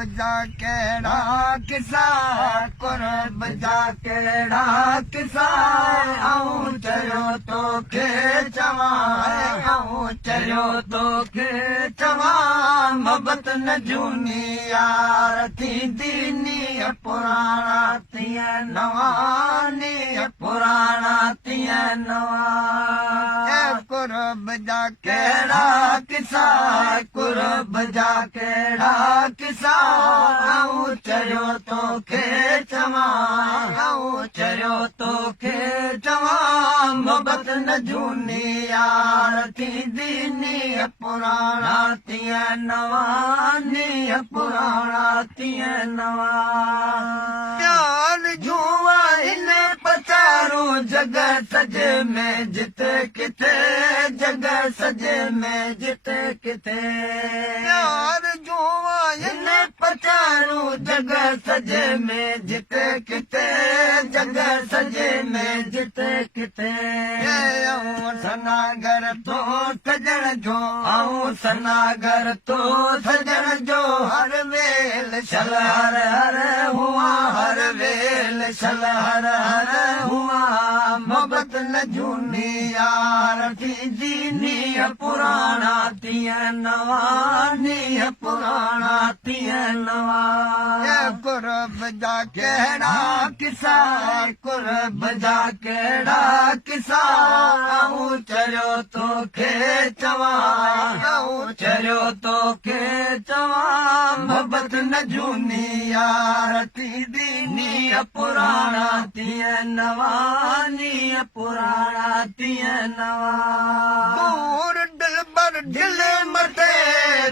बजा केड़ा किसा बजा केड़ा किसा आऊं चयो तो के चवा आऊं चयो तो के चवा मोहब्बत न झूनी यार थी दीनी पुराना थिया नवानी पुराना थिया नवा बजा केड़ा किसा बजा केड़ा किसा आऊं चयो तो के चवा आऊं चयो तो के चवा मोहब्बत न झूनी यार थी दीनी पुराना थिया नवानी पुराना थिया नवा प्यार जुआ इन पचारो जगह सजे में जिते किथे जगह सजे में जिते किथे प्यार जुआ इन पचारो जगह सजे में जिते किथे जगह सजे में जिते किथे आऊं सनागर तो सजण जो आऊं सनागर तो सजण जो हर वेल शल हर हर हुआ हर वेल शल हर हर हुआ मोहब्बत न झूनी यार थी दीनी पुराना थिया नवानी पुराना थिया नवा बजा केड़ा किसा बजा केड़ा किसा आऊं चयो तो के चवा आऊं चयो तो के चवा मोहब्बत न झूनी यार थी दीनी पुराना थिया नवानी पुराना थिया नवा दूर दिलबर दिल मते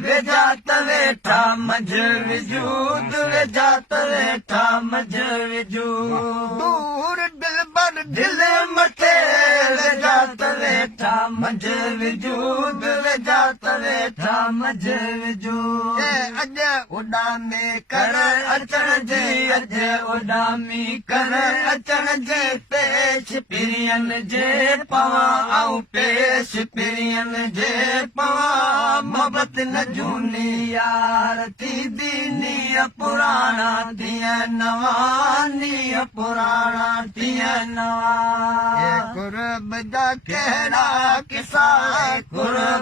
वेजात वेठा मझ विजूद वेजात वेठा मझ विजूद दूर दिलबर दिल मते वेजात वेठा मझ विजूद वेजात वेठा मझ विजूद अज उडामी कर अचण जे अज उडामी कर अचण जे पेश पिरियन जे पवा आऊं पेश पिरियन जे पवा मोहब्बत न झूनी यार थी दीनी पुराना थिया नवानी पुराना थिया नवा बजा केड़ा किसा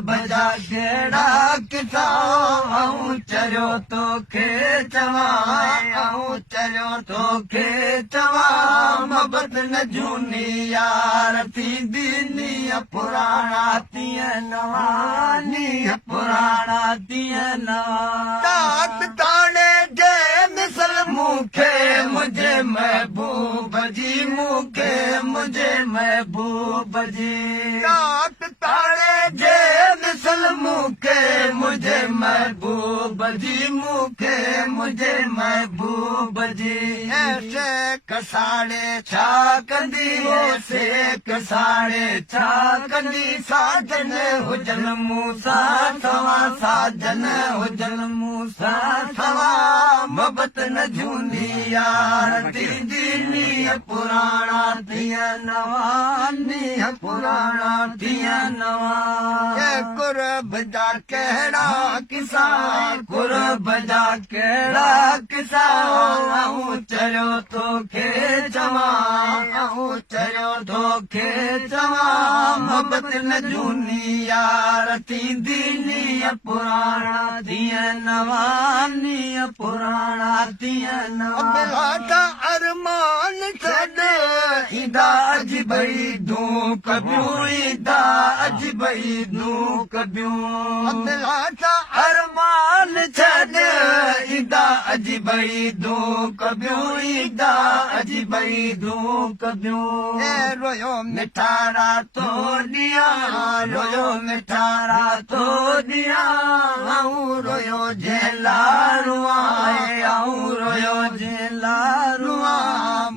बजा केड़ा किसा आऊं चयो तो के चवा आऊं चयो तो के चवा मोहब्बत न झूनी यार थी दीनी पुराना थिया नवानी पुराना थिया नवा ताने जे मिसल मुखे मुझे महबूब जी मुखे मुझे महबूब जी ताने जे मिसल मुखे मुझे महबूब जी मुखे मुझे महबूब जी ऐसे कसाड़े छा कंदी ऐसे कसाड़े छा कंदी साजन हुजन मूसा सवा साजन हुजन मूसा सवा मोहब्बत न झूनी यार थी दीनी पुराना थिया नवानी पुराना थिया नवा बजा केड़ा किसा बजा केड़ा किसा आऊं चयो तो के चवा आऊं चयो तो के चवा मोहब्बत न झूनी यार थी दीनी पुराना थिया नवानी पुराना थिया नवा अरमान छॾ ईदा अज भई दूं कबियूं ईदा अज भई दूं कबियूं अरमान छॾ ईदा अज भई दूं कबियूं ईदा अज भई दूं कबियूं रोयो मिठारा तो ॾिया रोयो मिठारा तो ॾिया आऊं रोयो जेलारुआ आऊं रोयो जेलारुआ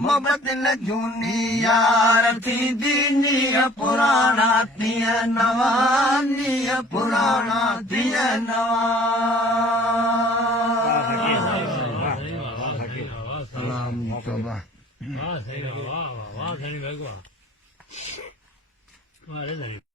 मोहब्बत न झूनी यार थी दीनी पुराना थिया नवानी पुराना थिया नवा वारे